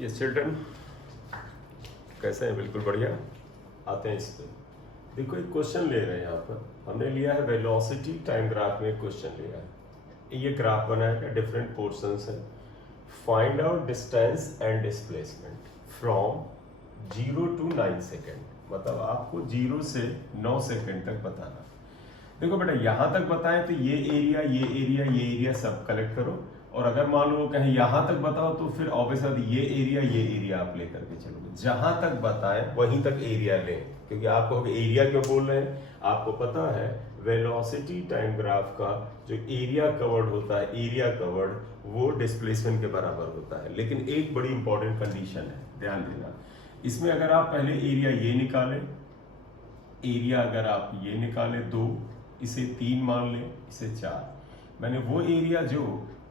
ये चिल्ड्रन कैसे हैं? बिल्कुल बढ़िया। आते हैं इस पे। देखो एक क्वेश्चन ले रहे हैं यहाँ पर। हमने लिया है वेलोसिटी टाइम ग्राफ में एक क्वेश्चन लिया है। ये ग्राफ बनाएगा, डिफरेंट पोर्शंस है। Find out distance and displacement from 0 to 9 second. मतलब आपको 0 से 9 सेकेंड तक बताना। देखो बेटा यहाँ तक बताएं तो ये एरिया सब कलेक्ट करो, और अगर मान लो कहीं यहां तक बताओ तो फिर ऑब्वियसली ये एरिया आप लेकर के चलोगे। जहां तक बताएं वहीं तक एरिया लें, क्योंकि आप कहोगे एरिया क्यों बोल रहे हैं। आपको पता है वेलोसिटी टाइम ग्राफ का जो एरिया कवर्ड होता है, एरिया कवर्ड वो डिस्प्लेसमेंट के बराबर होता है। लेकिन एक बड़ी इंपॉर्टेंट कंडीशन है, ध्यान देना। इसमें अगर आप पहले एरिया ये निकालें, एरिया अगर आप ये निकालें 2, इसे 3 मान लें, इसे 4। मैंने वो एरिया जो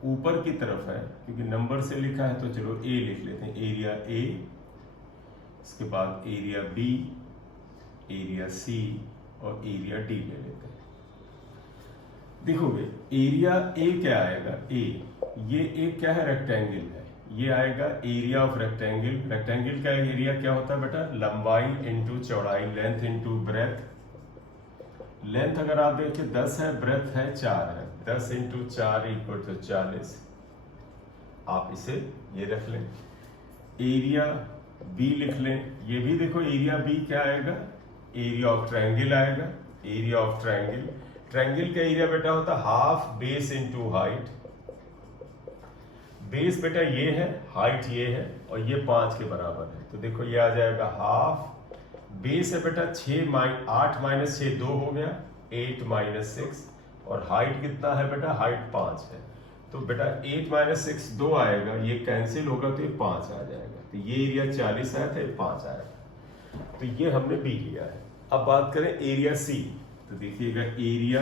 ऊपर की तरफ है, क्योंकि नंबर से लिखा है तो चलो ए लिख लेते हैं। एरिया ए, इसके बाद एरिया बी, एरिया सी और एरिया डी ले लेते हैं। देखोगे एरिया ए क्या आएगा, ये एक क्या है, रेक्टेंगल है। ये आएगा एरिया ऑफ रेक्टेंगल। रेक्टेंगल का एरिया क्या होता है बेटा, लंबाई इंटू चौड़ाई, लेंथ इंटू ब्रेथ। लेंथ अगर आप देखें 10 है, ब्रेथ है 4 है, 10 इंटू 4 इक्वल टू 40। आप इसे ये रख लें। एरिया बी लिख लें। ये भी देखो एरिया बी क्या आएगा, एरिया ऑफ ट्रायंगल आएगा। एरिया ऑफ ट्रायंगल, ट्रायंगल का एरिया बेटा होता है half base into height. Base बेटा ये है, हाइट ये है, और ये 5 के बराबर है। तो देखो ये आ जाएगा हाफ बेस है बेटा 8 माइनस 6 2 हो गया, 8 माइनस 6, और हाइट कितना है बेटा, हाइट 5 है। तो बेटा 8 माइनस 6 2 आएगा, ये कैंसिल होगा तो ये 5 आ जाएगा। तो ये एरिया 40 आया था, ये 5 आएगा। तो ये हमने बी लिया है। अब बात करें एरिया सी। तो देखिएगा एरिया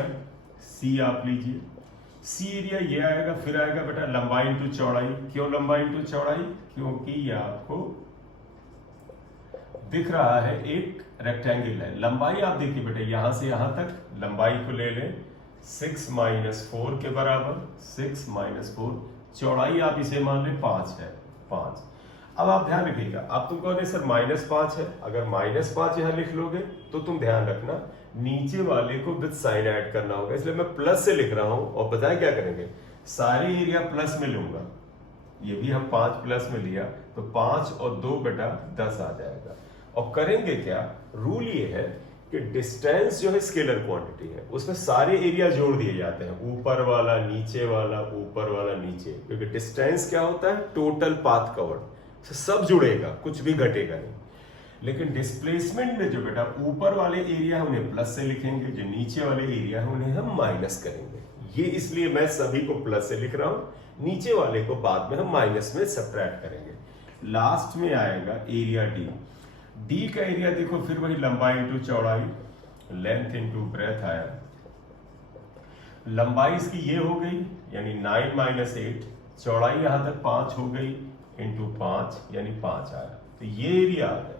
सी आप लीजिए। सी एरिया ये आएगा, फिर आएगा बेटा लंबाई इंटू चौड़ाई। क्यों लंबाई इंटू चौड़ाई, क्योंकि ये आपको दिख रहा है एक रेक्टेंगल है। लंबाई आप देखिए बेटा यहां से यहां तक लंबाई को ले लें 6 माइनस 4 के बराबर, 6 माइनस 4। चौड़ाई आप इसे मान लें 5 है, 5। अब आप ध्यान रखिएगा, अब तुम कहोगे सर -5 है। अगर -5 यहां लिख लोगे तो तुम ध्यान रखना नीचे वाले को विद साइन ऐड करना होगा, इसलिए मैं प्लस से लिख रहा हूं। और बताएं क्या करेंगे, सारे एरिया प्लस में लूंगा। ये भी हम 5 प्लस में लिया तो 5 और 2 बेटा 10 आ जाएगा। और करेंगे क्या, रूल ये है कि डिस्टेंस जो है स्केलर क्वांटिटी है, उसमें सारे एरिया जोड़ दिए जाते हैं, ऊपर वाला नीचे वाला, ऊपर वाला नीचे। क्योंकि डिस्टेंस क्या होता है, टोटल पाथ कवर्ड, सब जुड़ेगा, कुछ भी घटेगा नहीं। लेकिन डिस्प्लेसमेंट में जो बेटा ऊपर वाले एरिया है उन्हें प्लस से लिखेंगे, जो नीचे वाले एरिया है उन्हें हम माइनस करेंगे। ये इसलिए मैं सभी को प्लस से लिख रहा हूं, नीचे वाले को बाद में हम माइनस में सब्ट्रैक्ट करेंगे। लास्ट में आएगा एरिया डी। डी का एरिया देखो फिर वही लंबाई इंटू चौड़ाई, लेंथ इंटू ब्रेथ आया। लंबाई इसकी ये हो गई यानी 9 माइनस 8, चौड़ाई यहां तक 5 हो गई इंटू 5 यानी 5 आया। तो ये एरिया आ गया।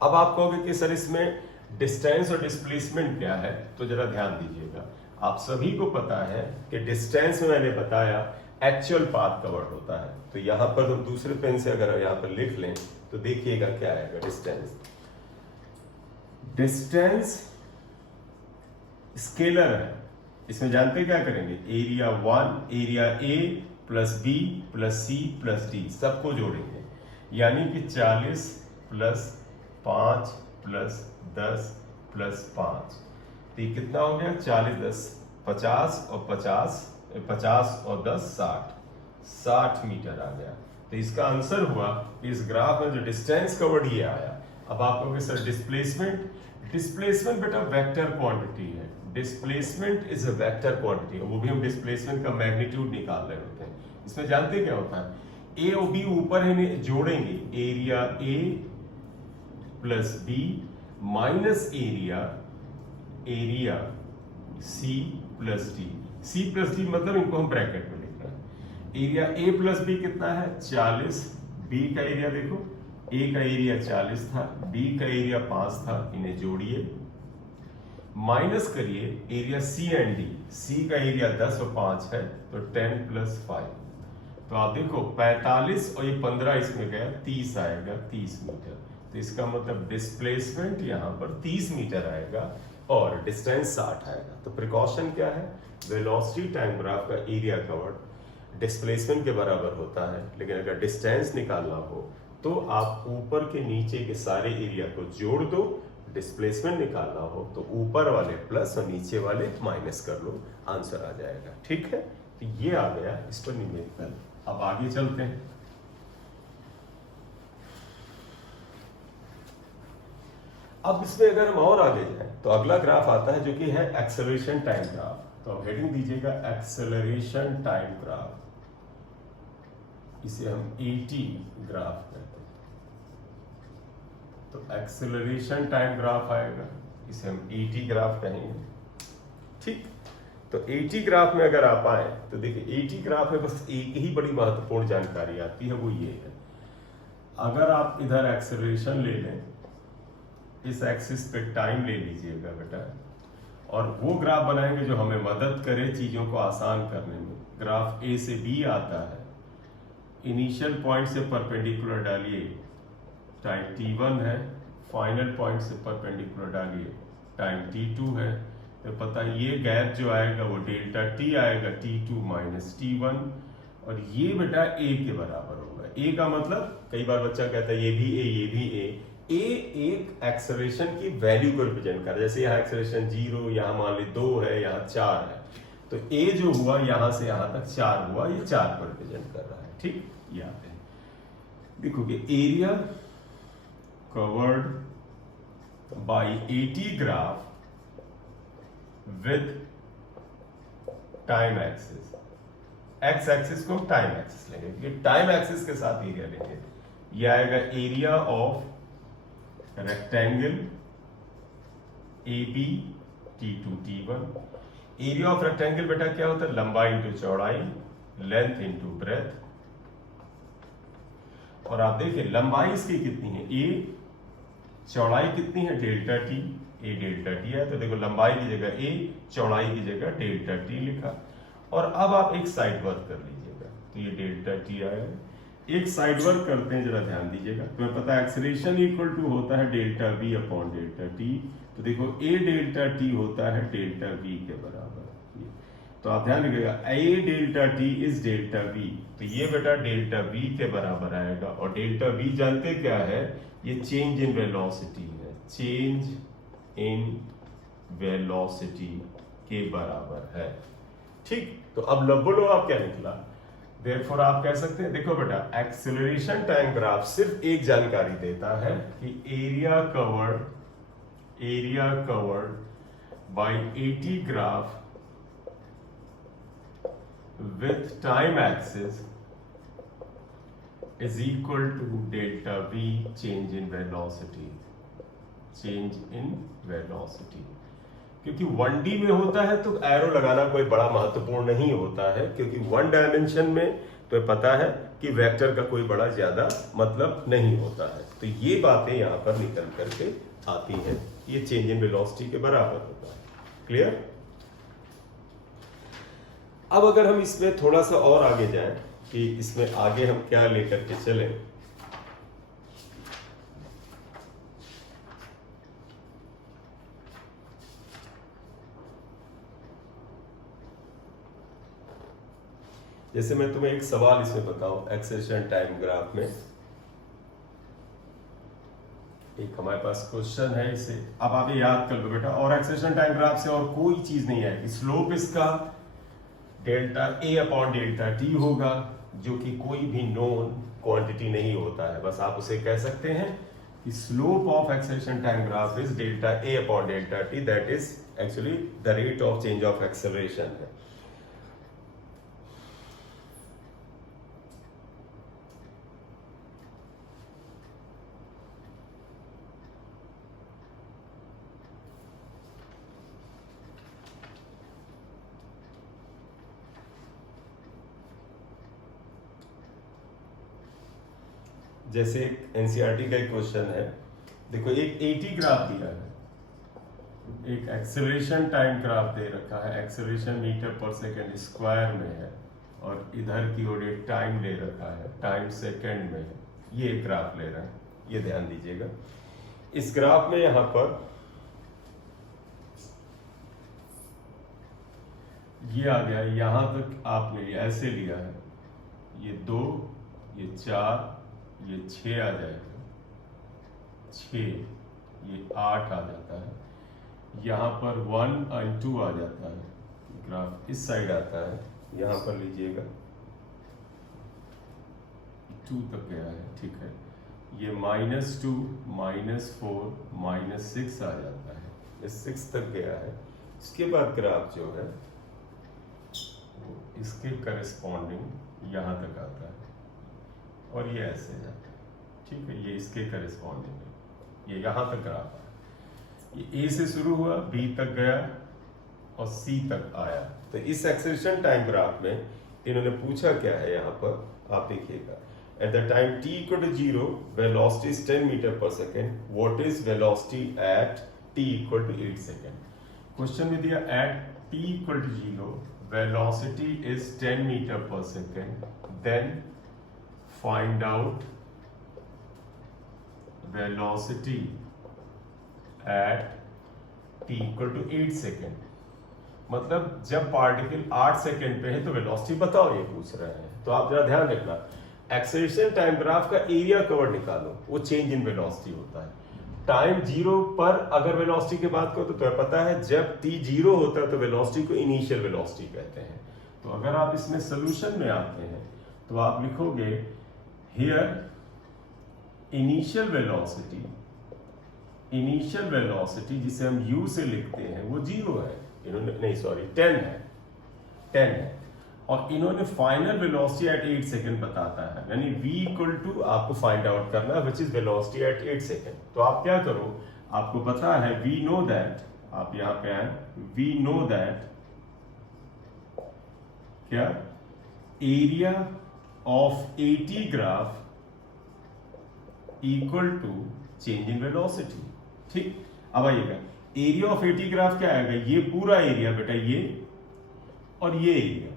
अब आप कहोगे कि सर इसमें डिस्टेंस और डिस्प्लेसमेंट क्या है, तो जरा ध्यान दीजिएगा। आप सभी को पता है कि डिस्टेंस में मैंने बताया एक्चुअल पाथ कवर्ड होता है। तो यहां पर हम दूसरे पेन से अगर यहां पर लिख लें तो देखिएगा क्या आएगा, डिस्टेंस स्केलर है। इसमें जानते क्या करेंगे, area 1 area A plus B plus C plus D सबको जोड़ेंगे, यानी कि 40 प्लस 5 प्लस 10 प्लस 5। तो ये कितना हो गया, 40 10 50 और 50 और 10 60 मीटर आ गया। तो इसका आंसर हुआ कि इस ग्राफ में जो डिस्टेंस कवर्ड ये आया। अब आप कहोगे सर डिस्प्लेसमेंट बेटा वेक्टर क्वांटिटी है। Displacement is a vector quantity, वो भी हम डिस्प्लेसमेंट का मैग्नीट्यूड निकाल रहे होते हैं। इसमें जानते क्या होता है, ए और बी ऊपर है जोड़ेंगे, area A plus B minus area C plus D. C plus D मतलब इनको हम ब्रैकेट में लिख रहे हैं। एरिया ए प्लस बी कितना है 40, बी का एरिया देखो, ए का एरिया 40 था, बी का एरिया 5 था, इन्हें जोड़िए, माइनस करिए एरिया सी एंड डी। सी का एरिया 10 और 5 है तो 10 प्लस 5, तो आप देखो 45 और ये 15 इसमें गया, 30 आएगा, 30 मीटर। तो इसका मतलब डिस्प्लेसमेंट यहाँ पर 30 मीटर आएगा और डिस्टेंस 60 आएगा। तो प्रिकॉशन क्या है, वेलोसिटी टाइम ग्राफ का एरिया कवर्ड डिस्प्लेसमेंट के बराबर होता है, लेकिन अगर डिस्टेंस निकालना हो तो आप ऊपर के नीचे के सारे एरिया को जोड़ दो, डिस्प्लेसमेंट निकालना हो तो ऊपर वाले प्लस और नीचे वाले माइनस कर लो, आंसर आ जाएगा। ठीक है, तो ये आ गया इस पर न्यूमेरिकल। अब आगे चलते हैं। अब इसमें अगर हम और आगे जाएं तो अगला ग्राफ आता है जो कि है एक्सेलरेशन टाइम ग्राफ। तो अब हेडिंग दीजिएगा एक्सेलरेशन टाइम ग्राफ, इसे हम AT ग्राफ कहते हैं। तो एक्सेलरेशन टाइम ग्राफ आएगा, इसे हम AT ग्राफ कहेंगे। ठीक, तो AT ग्राफ में अगर आप आए तो देखिए AT ग्राफ में बस एक ही बड़ी महत्वपूर्ण जानकारी आती है, वो ये है, अगर आप इधर एक्सेलरेशन ले लें, इस एक्सिस पे टाइम ले लीजिएगा बेटा, और वो ग्राफ बनाएंगे जो हमें मदद करे चीजों को आसान करने में। ग्राफ A से B आता है, इनिशियल पॉइंट से परपेंडिकुलर डालिए, टाइम T1 है, फाइनल पॉइंट से परपेंडिकुलर डालिए, टाइम T2 है। तो पता है ये गैप जो आएगा वो डेल्टा T आएगा, T2 माइनस T1, और ये बेटा A के बराबर होगा। A का मतलब, कई बार बच्चा कहता है ये भी A, ये भी A। A एक एक्सेलरेशन की वैल्यू को रिप्रेजेंट कर रहा है, जैसे यहाँ एक्सेलरेशन 0, यहाँ मान ली 2 है, यहाँ 4 है, तो A जो हुआ यहाँ से यहाँ तक 4 हुआ, ये 4 को रिप्रेजेंट कर रहा है। ठीक, ये आते हैं, देखोगे area covered by AT graph with time axis. X axis को टाइम एक्सिस लेंगे, क्योंकि टाइम एक्सिस के साथ एरिया लेंगे। ये आएगा area of rectangle AB T2 T1। Area of rectangle बेटा क्या होता है, लंबाई इंटू चौड़ाई, लेंथ इंटू ब्रेथ। और आप देखिए लंबाई इसकी कितनी है A, चौड़ाई कितनी है delta T, A delta T है, तो देखो लंबाई की जगह A, चौड़ाई की जगह डेल्टा T लिखा। और अब आप एक साइड वर्क कर लीजिएगा, तो ये डेल्टा T आएगा। एक साइड वर्क करते हैं, जरा ध्यान दीजिएगा। तुम्हें पता है एक्सेलरेशन इक्वल टू होता है delta V upon delta T। तो देखो A डेल्टा T होता है डेल्टा V के बराबर। तो आप ध्यान रखिएगा, A delta T is delta V, तो ये बेटा डेल्टा V के बराबर आएगा। और डेल्टा V जानते क्या है, ये चेंज इन वेलोसिटी है, चेंज इन वेलोसिटी के बराबर है। ठीक, तो अब बोलो आप क्या निकला। देयरफॉर आप कह सकते हैं, देखो बेटा एक्सेलरेशन टाइम ग्राफ सिर्फ एक जानकारी देता है कि area covered by AT graph with time axis is equal to delta V change in velocity, क्योंकि 1D में होता है तो एरो लगाना कोई बड़ा महत्वपूर्ण नहीं होता है, क्योंकि 1 डायमेंशन में तो पता है कि वेक्टर का कोई बड़ा ज्यादा मतलब नहीं होता है। तो ये बातें यहाँ पर निकल करके आती हैं, ये चेंज इन वेलोसिटी के बराबर होता है। क्लियर। अब अगर हम इसमें थोड़ा सा और आगे जाएं कि इसमें आगे हम क्या लेकर के चलें, जैसे मैं तुम्हें एक सवाल इसमें बताऊं, एक्सेलरेशन टाइम ग्राफ में एक हमारे पास क्वेश्चन है, इसे अब आप ये याद कर लो बेटा। और एक्सेलरेशन टाइम ग्राफ से और कोई चीज नहीं है, स्लोप इसका delta A upon delta T होगा, जो कि कोई भी नोन क्वांटिटी नहीं होता है। बस आप उसे कह सकते हैं कि slope of acceleration time graph is delta A upon delta T, that is actually the rate of change of acceleration है। जैसे एक एनसीईआरटी का एक क्वेश्चन है, देखो एक AT ग्राफ दिया है, एक एक्सेलरेशन टाइम ग्राफ दे रखा है, एक्सेलरेशन मीटर पर सेकंड स्क्वायर में है, और इधर की ओर एक टाइम ले रखा है, टाइम सेकंड में है, ये ग्राफ ले रहा है, ये ध्यान दीजिएगा। इस ग्राफ में यहां पर ये आ गया, यहां तक आपने ऐसे लिया है, ये 2, ये 4, ये 6 आ जाएगा, 6, ये 8 आ जाता है, यहाँ पर 1 और 2 आ जाता है, ग्राफ इस साइड आता है, यहाँ पर लीजिएगा 2 तक गया है, ठीक है, ये -2, -4, -6 आ जाता है, ये 6 तक गया है। इसके बाद ग्राफ जो है इसके करस्पॉन्डिंग यहाँ तक आता है और ये ऐसे जाता है, ठीक है, ये इसके करस्पॉन्डिंग है, ये यहाँ तक ग्राफ है, ये ए से शुरू हुआ, बी तक गया और सी तक आया। तो इस एक्सेलरेशन टाइम ग्राफ में इन्होंने पूछा क्या है, यहाँ पर आप देखिएगा, at the time t equal to 0 velocity is 10 meter per second, what is velocity at t equal to 8 second। Question में दिया at t equal to 0 velocity is 10 meter per second, then find out velocity at t equal to 8 second। मतलब जब particle 8 second पे है तो velocity बताओ, ये पूछ रहे हैं। तो आप जरा ध्यान रखना, एक्सेलरेशन टाइम ग्राफ का एरिया कवर निकालो, वो चेंज इन वेलोसिटी होता है। टाइम 0 पर अगर वेलोसिटी की बात करो तो तुम्हें पता है जब t 0 होता है तो वेलोसिटी को इनिशियल वेलोसिटी कहते हैं। तो अगर आप इसमें सोल्यूशन में आते हैं तो आप लिखोगे हियर इनिशियल वेलोसिटी जिसे हम u से लिखते हैं वो 0 है, इन्होंने नहीं सॉरी 10 है, और इन्होंने फाइनल वेलोसिटी एट 8 सेकंड बताता है, यानी v इक्वल टू आपको फाइंड आउट करना है which is velocity at 8 second. तो आप क्या करो, आपको पता है वी नो दैट, आप यहां पे आए, वी नो दैट क्या area of 80 graph equal to change in velocity. ठीक, अब आइएगा एरिया ऑफ 80 ग्राफ क्या आएगा, ये पूरा एरिया बेटा, ये और ये एरिया,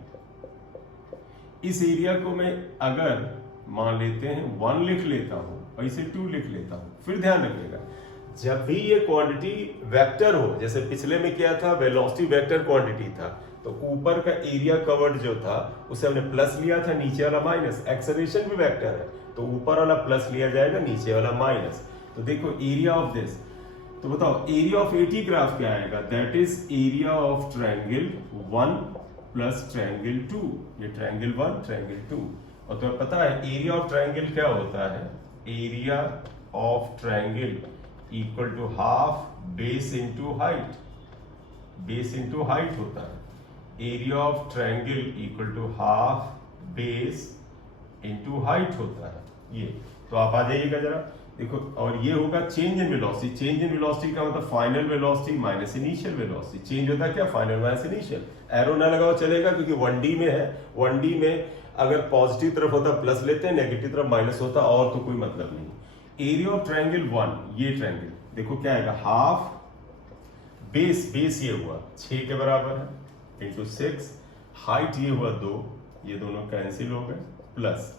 इस एरिया को मैं अगर मान लेते हैं 1 लिख लेता हूं और इसे 2 लिख लेता हूं। फिर ध्यान रखिएगा जब भी ये क्वांटिटी वेक्टर हो, जैसे पिछले में क्या था, वेलोसिटी वेक्टर क्वांटिटी था, तो ऊपर का एरिया कवर्ड जो था उसे हमने प्लस लिया था, नीचे वाला माइनस। एक्सेलरेशन भी वेक्टर है तो ऊपर वाला प्लस लिया जाएगा, नीचे वाला माइनस। तो देखो एरिया ऑफ दिस, तो बताओ एरिया ऑफ 80 ग्राफ क्या आएगा, that is area of triangle 1 plus triangle 2, ये ट्रायंगल 1 ट्रायंगल 2। और तुम्हें पता है एरिया ऑफ ट्रायंगल क्या होता है, area of triangle equal to half base into height, base into height होता है। Area of triangle equal to half base into height होता है ये। तो आप आ जाइएगा जरा देखो, और ये होगा change in velocity. Change in velocity का मतलब final velocity minus initial velocity. Change होता है क्या, फाइनल माइनस इनिशियल। एरो ना लगाओ चलेगा क्योंकि 1D में है, 1D में अगर पॉजिटिव तरफ होता प्लस लेते हैं, नेगेटिव तरफ माइनस होता, और तो कोई मतलब नहीं। एरिया ऑफ ट्रायंगल 1, ये ट्रायंगल देखो क्या आएगा, हाफ बेस ये हुआ 6 के बराबर है इंटू 6, हाइट ये हुआ 2, ये दोनों कैंसिल हो गए, प्लस।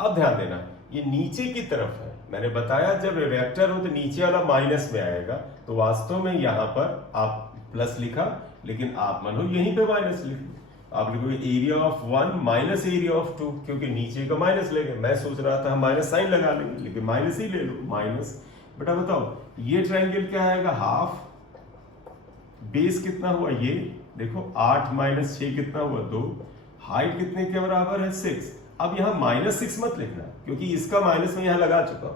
अब ध्यान देना ये नीचे की तरफ है, मैंने बताया जब वेक्टर हो तो नीचे वाला माइनस में आएगा, तो वास्तव में यहां पर आप प्लस लिखा लेकिन आप मानो यहीं पे माइनस लिखो। आप लिखोगे area of 1 minus area of 2, क्योंकि नीचे का माइनस लेंगे। मैं सोच रहा था हम माइनस साइन लगा लेंगे, लेकिन माइनस ही ले लो, माइनस। बेटा बताओ ये ट्रायंगल क्या आएगा, हाफ बेस कितना हुआ, ये देखो 8 माइनस 6 कितना हुआ, 2, हाइट कितने के बराबर है 6। अब यहां -6 मत लिखना क्योंकि इसका माइनस में यहां लगा चुका हूं,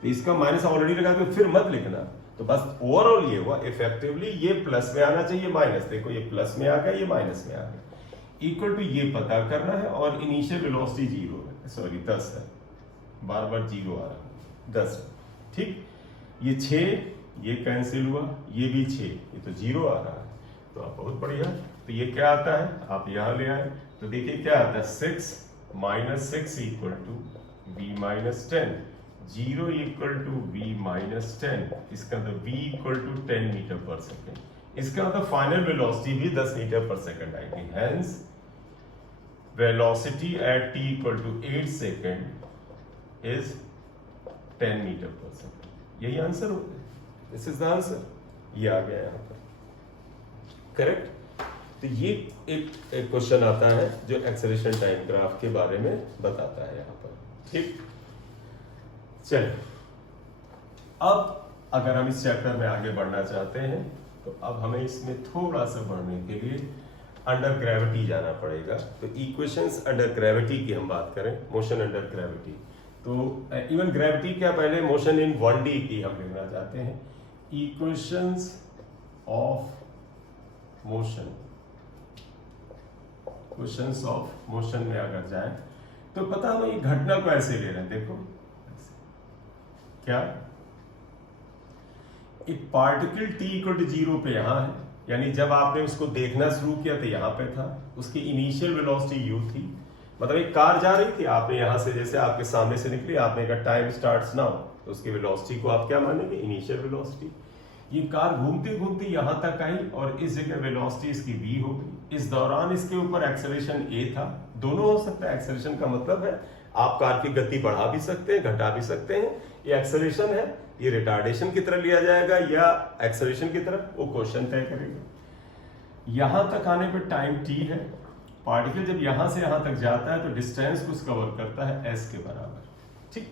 तो इसका माइनस ऑलरेडी लगा के फिर मत लिखना। तो बस ओवरऑल ये हुआ, इफेक्टिवली ये प्लस में आना चाहिए, माइनस। देखो ये प्लस में आ गया, ये माइनस में आ गया। इक्वल टू ये पता करना है, और इनिशियल वेलोसिटी 0 है, सॉरी 10 है, बार बार 0 आ रहा है, 10 है। ठीक, ये 6 ये कैंसिल हुआ, ये भी 6, ये तो 0 आ रहा है। तो आप बहुत बढ़िया। तो ये क्या आता है, आप यहां ले आए तो देखिए क्या आता है, 6 minus 6 equal to v minus 10, 0 equal to v minus 10, इसका मतलब v equal to 10 metre per second. इसका मतलब फाइनल वेलोसिटी भी 10 मीटर पर सेकेंड आएगी। Hence velocity at t equal to 8 second is 10 metre per second. यही answer होता है, this is the answer, ये आ गया यहाँ पर, करेक्ट। तो ये एक क्वेश्चन आता है जो एक्सेलरेशन टाइम ग्राफ के बारे में बताता है यहाँ पर, ठीक। चलिए, अब अगर हम इस चैप्टर में आगे बढ़ना चाहते हैं तो अब हमें इसमें थोड़ा सा बढ़ने के लिए अंडर ग्रेविटी जाना पड़ेगा। तो इक्वेशंस अंडर ग्रेविटी की हम बात करें, मोशन अंडर ग्रेविटी, तो इवन ग्रेविटी क्या, पहले मोशन इन 1D की हम लिखना चाहते हैं। Equations of motion, questions of motion में अगर जाए तो पता हम ये घटना को ऐसे ले रहे हैं, देखो क्या, एक पार्टिकल t इक्वल टू 0 पे यहां है, यानी जब आपने उसको देखना शुरू किया तो यहां पे था, उसकी इनिशियल वेलोसिटी u थी, मतलब एक कार जा रही थी, आपने यहां से जैसे आपके सामने से निकली, आपने कहा टाइम स्टार्ट्स नाउ, तो उसकी वेलोसिटी को आप क्या मानेंगे, इनिशियल वेलोसिटी। ये कार घूमती घूमती यहां तक आई और इस जगह वेलोसिटी इसकी v हो गई। इस दौरान इसके ऊपर एक्सेलरेशन a था, दोनों हो सकता है। एक्सेलरेशन का मतलब है आप कार की गति बढ़ा भी सकते हैं, घटा भी सकते हैं। ये एक्सेलरेशन है, ये रिटार्डेशन की तरह लिया जाएगा या एक्सेलरेशन की तरह, वो क्वेश्चन तय करेगा। यहां तक आने पर टाइम t है, पार्टिकल जब यहां से यहां तक जाता है तो डिस्टेंस कुछ कवर करता है s के बराबर, ठीक।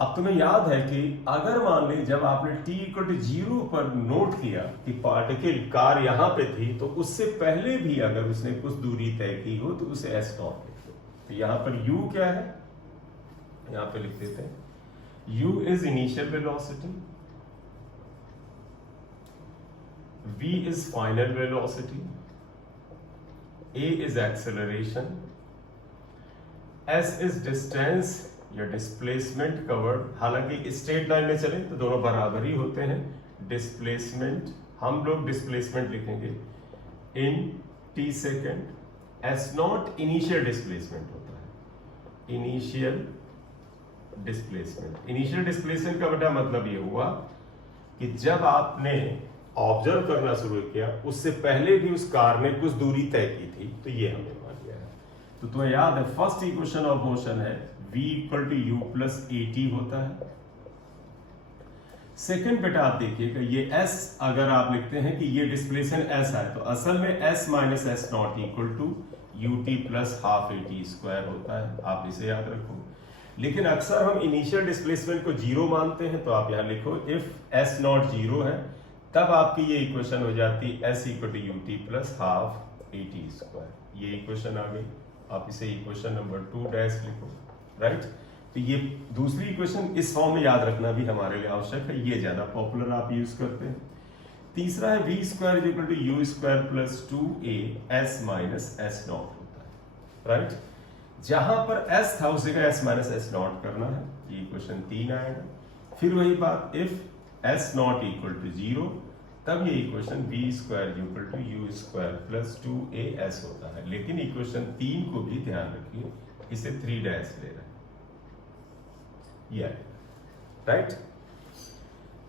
अब तुम्हें याद है कि अगर मान ली जब आपने t इक्वल टू 0 पर नोट किया कि पार्टिकल कार यहां पे थी, तो उससे पहले भी अगर उसने कुछ दूरी तय की हो तो उसे s नॉट लिख दो। तो यहां पर u क्या है, यहां पे लिख देते हैं, u is initial velocity, v is final velocity, a is acceleration, s is distance या डिस्प्लेसमेंट कवर्ड। हालांकि स्ट्रेट लाइन में चले तो दोनों बराबर ही होते हैं। डिस्प्लेसमेंट, हम लोग डिस्प्लेसमेंट लिखेंगे इन t second. s not initial displacement होता है, इनिशियल डिस्प्लेसमेंट। इनिशियल डिस्प्लेसमेंट का बड़ा मतलब ये हुआ कि जब आपने ऑब्जर्व करना शुरू किया उससे पहले भी उस कार ने कुछ दूरी तय की थी, तो ये हमने मान लिया है। तो तुम्हें याद है फर्स्ट इक्वेशन ऑफ मोशन है v equal to u plus at होता है। सेकंड बेटा आप देखिएगा, ये s अगर आप लिखते हैं कि ये डिस्प्लेसमेंट s है, तो असल में s minus S naught equal to ut plus half at square होता है, आप इसे याद रखो। लेकिन अक्सर हम इनिशियल डिस्प्लेसमेंट को 0 मानते हैं, तो आप यहां लिखो इफ s नॉट 0 है, तब आपकी ये इक्वेशन हो जाती है s equal to ut plus half at square. ये इक्वेशन आ गई, आप इसे इक्वेशन नंबर 2 डैश लिखो, राइट। तो ये दूसरी इक्वेशन इस फॉर्म में याद रखना भी हमारे लिए आवश्यक है, ये ज्यादा पॉपुलर आप यूज करते हैं। तीसरा है v square equal to u square plus 2a s minus S naught होता है, राइट। जहां पर s था उसी का s माइनस एस नॉट करना है, ये इक्वेशन 3 आएगा। फिर वही बात, if s naught equal to 0, तब ये equation v square equal to u square plus 2as होता है। लेकिन इक्वेशन 3 को भी ध्यान रखिए, इसे 3 डैश ले रहे हैं, ये राइट।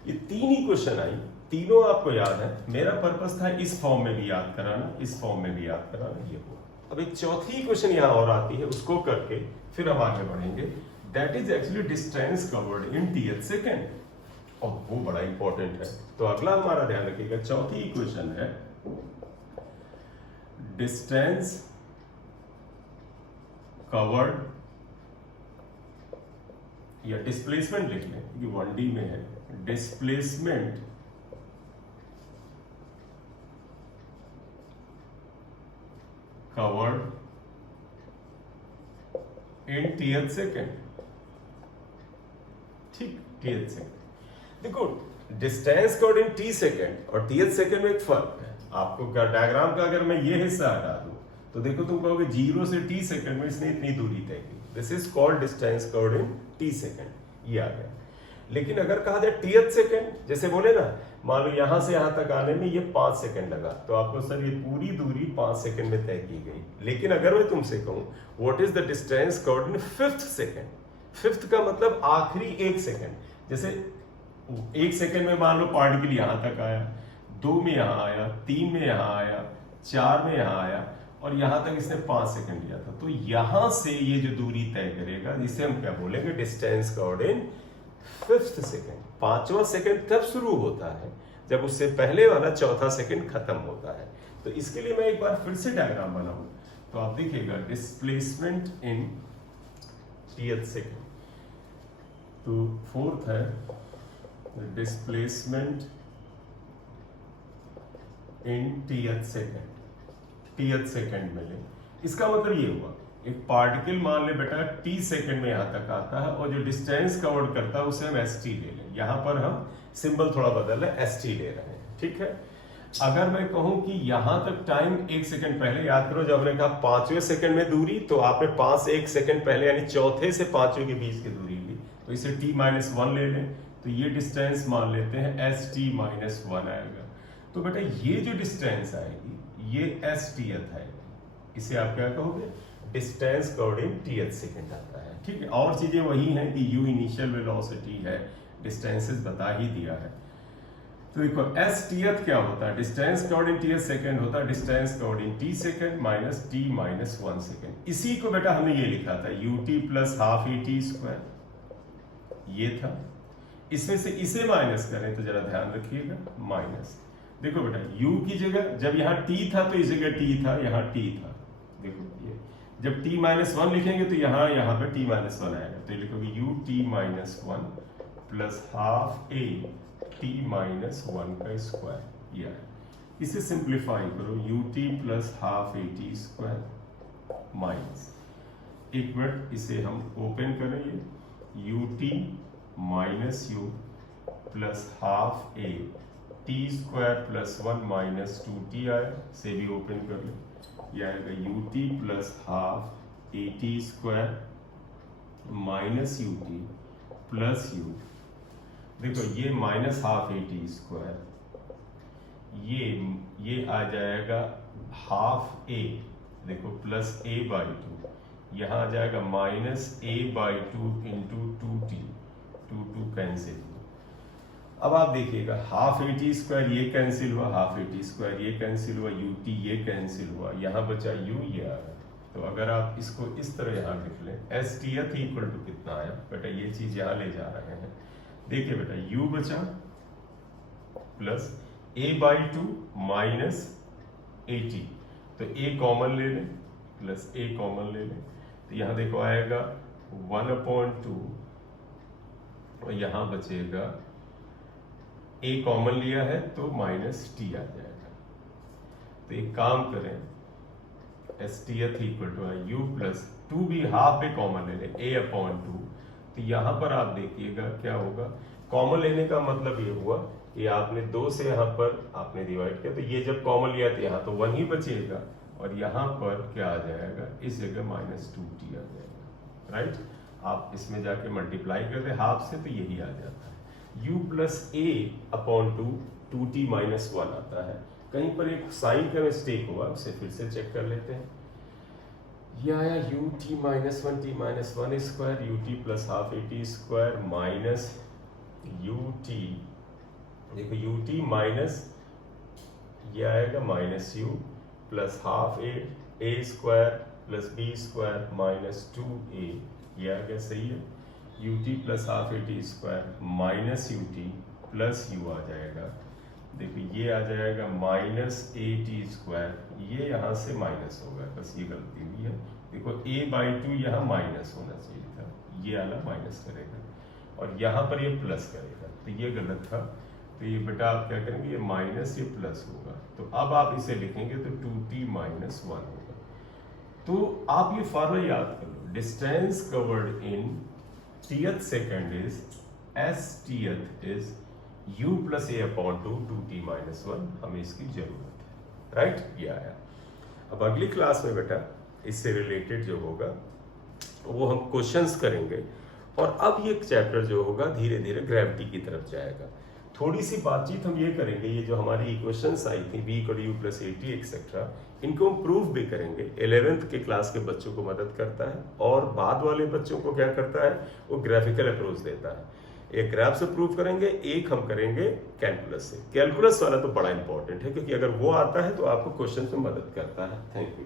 ये 3 ही क्वेश्चन आई, तीनों आपको याद है। मेरा पर्पस था इस फॉर्म में भी याद कराना, इस फॉर्म में भी याद कराना, ये हुआ। अब एक चौथी क्वेश्चन यहां और आती है, उसको करके फिर हम आगे बढ़ेंगे। That is actually distance covered in tth second, और वो बड़ा इंपॉर्टेंट है। तो अगला हमारा ध्यान रखिएगा, चौथी इक्वेशन है डिस्टेंस कवर्ड, या डिस्प्लेसमेंट लिख लें क्योंकि 1D में है, displacement covered in tth second, ठीक, tth सेकेंड। देखो डिस्टेंस कवर्ड इन t सेकेंड और tth सेकेंड में एक फर्क है। आपको क्या डायग्राम का अगर मैं ये हिस्सा हटा दूं तो देखो तुम कहोगे 0 से t सेकेंड में इसने इतनी दूरी तय की, this is called distance covered in t second, ये आ गया। लेकिन अगर कहा जाए tth सेकेंड, जैसे बोले ना, मान लो यहां से यहां तक आने में ये 5 सेकेंड लगा, तो आपको सर ये पूरी दूरी 5 सेकेंड में तय की गई। लेकिन अगर मैं तुमसे कहूं what is the distance covered in 5th second, 5th का मतलब आखिरी 1 सेकेंड। जैसे 1 सेकेंड में मान लो पार्टिकल यहां तक आया, 2 में यहां आया, 3 में यहां आया, 4 में यहां आया, और यहां तक इसने 5 सेकंड लिया था, तो यहां से ये जो दूरी तय करेगा जिसे हम क्या बोलेंगे, distance covered in 5th second. 5वां सेकंड तब शुरू होता है जब उससे पहले वाला चौथा सेकंड खत्म होता है। तो इसके लिए मैं एक बार फिर से डायग्राम बनाऊं, तो आप देखिएगा डिस्प्लेसमेंट इन टीथ सेकंड। तो 4th है displacement in tth second, teeth second में ले। इसका मतलब ये हुआ एक पार्टिकल मान ले बेटा टी सेकंड में यहां तक आता है और जो डिस्टेंस कवर्ड करता है उसे हम एस टी ले लें। यहां पर हम सिंबल थोड़ा बदल है, एस टी ले रहे हैं, ठीक है। अगर मैं कहूं कि यहां तक टाइम 1 सेकंड पहले, याद करो जब हमने कहा 5वें सेकंड में दूरी, तो आपने 1 सेकंड पहले यानी चौथे से 5वें के बीच की दूरी ली, तो इसे t-1 ले लें, तो ये डिस्टेंस मान लेते हैं एस टी माइनस 1 आएगा। तो बेटा ये जो डिस्टेंस आएगी ये एस टी आएगी, इसे आप क्या कहोगे, distance covered in tth second आता है, ठीक है। और चीजें वही हैं कि u इनिशियल वेलोसिटी है, डिस्टेंसेस बता ही दिया है। तो देखो एस टीथ क्या होता है, distance covered in tth second होता है डिस्टेंस कवर्ड इन T second minus T minus 1 second. इसी को बेटा हमने ये लिखा था ut plus half A T square, ये था। इसमें से इसे माइनस करें तो जरा ध्यान रखिएगा, माइनस। देखो बेटा u की जगह जब यहाँ t था तो इस जगह t था, यहाँ t था। देखो ये जब t-1 लिखेंगे तो यहाँ पे t-1 आएगा, तो लिखोगे ut-1 plus half a t-1 का स्क्वायर, ये आएगा। इसे सिंप्लीफाई करो, ut plus half a t square minus, एक मिनट इसे हम ओपन करेंगे, ut minus u plus half a T square plus 1 minus 2t आया, से भी ओपन कर ले, यह आएगा ut plus half A T square minus ut plus u। देखो ये minus half A T square, ये आ जाएगा हाफ a, देखो प्लस a बाई 2, यहाँ आ जाएगा minus a by 2 into 2t, 2 cancel. अब आप देखिएगा हाफ ए टी स्क्वायर ये कैंसिल हुआ, हाफ ए टी स्क्वायर ये कैंसिल हुआ, ut ये कैंसिल हुआ, यहाँ बचा u, ये आ रहा। तो अगर आप इसको इस तरह यहाँ लिख लें, एस टी एथ इक्वल टू कितना आया बेटा, ये चीज यहाँ ले जा रहे हैं। देखिए बेटा u बचा plus a by 2 minus A T, तो a कॉमन ले लें प्लस a कॉमन ले लें, तो यहाँ देखो आएगा 1/2 और यहाँ बचेगा a कॉमन लिया है तो माइनस टी आ जाएगा। तो एक काम करें, एस टी एथ इक्वल टू यू प्लस 2 भी हाफ पे कॉमन ले लें a/2, तो यहाँ पर आप देखिएगा क्या होगा, कॉमन लेने का मतलब ये हुआ कि आपने 2 से यहाँ पर आपने डिवाइड किया, तो ये जब कॉमन लिया तो यहाँ तो 1 ही बचेगा और यहाँ पर क्या आ जाएगा, इस जगह माइनस 2t आ जाएगा, राइट। आप इसमें जाके मल्टीप्लाई कर दे हाफ से तो यही आ जाता है, u plus a upon 2t minus 1 आता है। कहीं पर एक साइन का मिस्टेक हुआ, उसे फिर से चेक कर लेते हैं। यह आया ut minus 1 t minus 1 square, ut plus half a t square minus ut, देखो ut माइनस यह आएगा minus u plus half a square plus b square minus 2a, यह आ गया, सही है। ut plus half A T square minus ut plus u आ जाएगा, देखो ये आ जाएगा माइनस ए टी स्क्वायर, ये यहाँ से माइनस होगा, बस ये गलती हुई है। देखो a बाई 2 यहाँ माइनस होना चाहिए था, ये वाला माइनस करेगा और यहाँ पर ये प्लस करेगा, तो ये गलत था। तो ये बेटा आप क्या करेंगे, ये माइनस ये प्लस होगा, तो अब आप इसे लिखेंगे तो 2t माइनस 1 होगा। तो आप ये फॉर्मूला याद कर लो, distance covered in tth second is S tth is u plus a upon 2t minus 1, हमें इसकी जरूरत है, राइट। ये आया। अब अगली क्लास में बेटा इससे रिलेटेड जो होगा वो हम क्वेश्चंस करेंगे, और अब ये चैप्टर जो होगा धीरे धीरे ग्रेविटी की तरफ जाएगा। थोड़ी सी बातचीत हम ये करेंगे, ये जो हमारी इक्वेशंस आई थी v equal u plus A T etcetera, इनको हम प्रूफ भी करेंगे। 11th के क्लास के बच्चों को मदद करता है और बाद वाले बच्चों को क्या करता है, वो ग्राफिकल अप्रोच देता है। एक ग्राफ से प्रूफ करेंगे, एक हम करेंगे कैलकुलस से। कैलकुलस वाला तो बड़ा इंपॉर्टेंट है, क्योंकि अगर वो आता है तो आपको क्वेश्चन में मदद करता है। Thank you.